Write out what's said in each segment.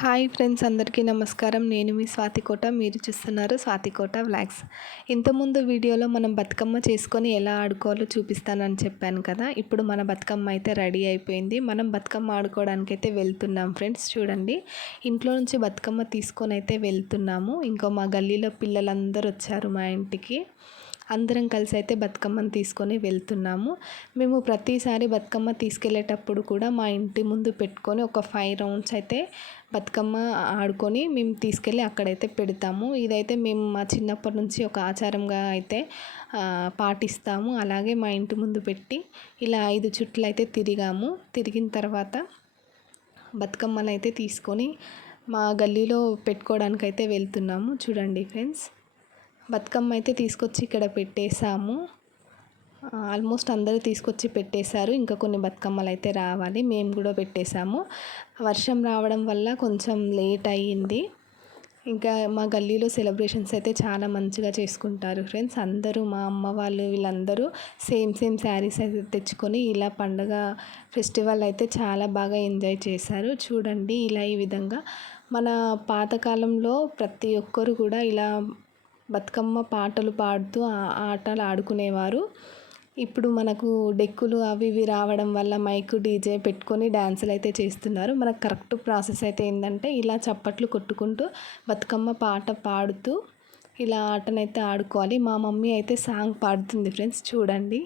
Hi friends అందరికీ నమస్కారం. నేను మీ స్వాతికోట మీరు చూస్తున్నారు స్వాతికోట వ్లాగ్స్. ఇంతకుముందు వీడియోలో మనం బతుకమ్మ చేసుకొని ఎలా ఆడుకోవాలో చూపిస్తానని చెప్పాను కదా. ఇప్పుడు మన బతుకమ్మ అయితే రెడీ అయిపోయింది. మనం బతుకమ్మ ఆడుకోవడానికి అయితే వెళ్తున్నాం ఫ్రెండ్స్ చూడండి. ఇంట్లో నుంచి బతుకమ్మ తీసుకొని అయితే వెళ్తున్నాము. ఇంకో మా గల్లీలో పిల్లలందరూ వచ్చారు మా ఇంటికి. అందరం కలిసి అయితే బతుకమ్మను తీసుకొని వెళ్తున్నాము. మేము ప్రతిసారి బతుకమ్మ తీసుకెళ్ళేటప్పుడు కూడా మా ఇంటి ముందు పెట్టుకొని ఒక ఫైవ్ రౌండ్స్ అయితే బతుకమ్మ ఆడుకొని మేము తీసుకెళ్ళి అక్కడైతే పెడతాము. ఇదైతే మేము మా చిన్నప్పటి నుంచి ఒక ఆచారంగా అయితే పాటిస్తాము. అలాగే మా ఇంటి ముందు పెట్టి ఇలా ఐదు చుట్లు అయితే తిరిగాము. తిరిగిన తర్వాత బతుకమ్మను అయితే తీసుకొని మా గల్లీలో పెట్టుకోవడానికి అయితే వెళ్తున్నాము. చూడండి ఫ్రెండ్స్. బతుకమ్మ అయితే తీసుకొచ్చి ఇక్కడ పెట్టేశాము. ఆల్మోస్ట్ అందరూ తీసుకొచ్చి పెట్టేశారు. ఇంకా కొన్ని బతుకమ్మలు అయితే రావాలి. మేము కూడా పెట్టేశాము. వర్షం రావడం వల్ల కొంచెం లేట్ అయ్యింది. ఇంకా మా గల్లీలో సెలబ్రేషన్స్ అయితే చాలా మంచిగా చేసుకుంటారు ఫ్రెండ్స్. అందరూ మా అమ్మ వాళ్ళు వీళ్ళందరూ సేమ్ సేమ్ శారీస్ అయితే తెచ్చుకొని ఇలా పండగ ఫెస్టివల్ అయితే చాలా బాగా ఎంజాయ్ చేశారు. చూడండి ఇలా ఈ విధంగా. మన పాతకాలంలో ప్రతి ఒక్కరు కూడా ఇలా బతుకమ్మ పాటలు పాడుతూ ఆటలు ఆడుకునేవారు. ఇప్పుడు మనకు డెక్కులు అవి ఇవి రావడం వల్ల మైక్ డీజే పెట్టుకొని డ్యాన్సులు అయితే చేస్తున్నారు. మనకు కరెక్ట్ ప్రాసెస్ అయితే ఏంటంటే ఇలా చప్పట్లు కొట్టుకుంటూ బతుకమ్మ పాట పాడుతూ ఇలా ఆటనైతే ఆడుకోవాలి. మా మమ్మీ అయితే సాంగ్ పాడుతుంది ఫ్రెండ్స్ చూడండి.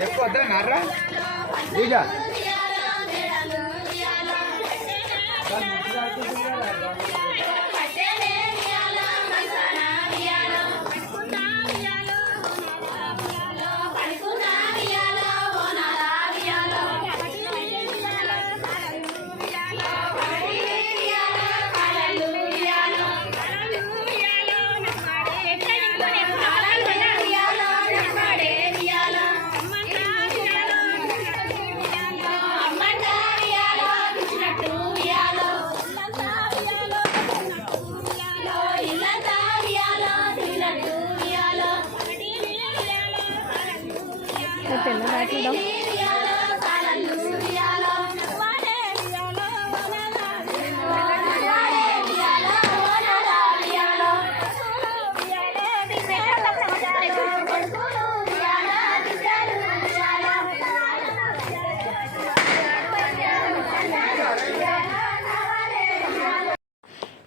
ఎక్కువ వద్దా నారా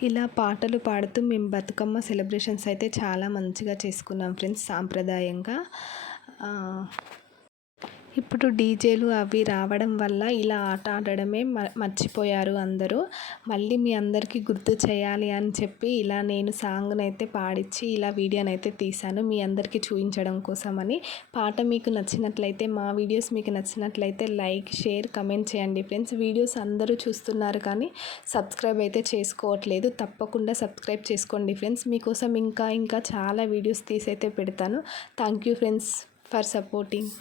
ఇలా పాటలు పాడుతూ మేము బతుకమ్మ సెలబ్రేషన్స్ అయితే చాలా మంచిగా చేసుకున్నాం ఫ్రెండ్స్ సాంప్రదాయంగా. ఇప్పుడు డీజేలు అవి రావడం వల్ల ఇలా ఆట ఆడడమే మ మర్చిపోయారు అందరూ. మళ్ళీ మీ అందరికీ గుర్తు చేయాలి అని చెప్పి ఇలా నేను సాంగ్ని అయితే పాడించి ఇలా వీడియోని అయితే తీశాను. మీ అందరికీ చూపించడం కోసమని. పాట మీకు నచ్చినట్లయితే మా వీడియోస్ మీకు నచ్చినట్లయితే లైక్ షేర్ కమెంట్ చేయండి ఫ్రెండ్స్. వీడియోస్ అందరూ చూస్తున్నారు కానీ సబ్స్క్రైబ్ అయితే చేసుకోవట్లేదు. తప్పకుండా సబ్స్క్రైబ్ చేసుకోండి ఫ్రెండ్స్. మీకోసం ఇంకా ఇంకా చాలా వీడియోస్ తీసి అయితే పెడతాను. Thank you friends for supporting.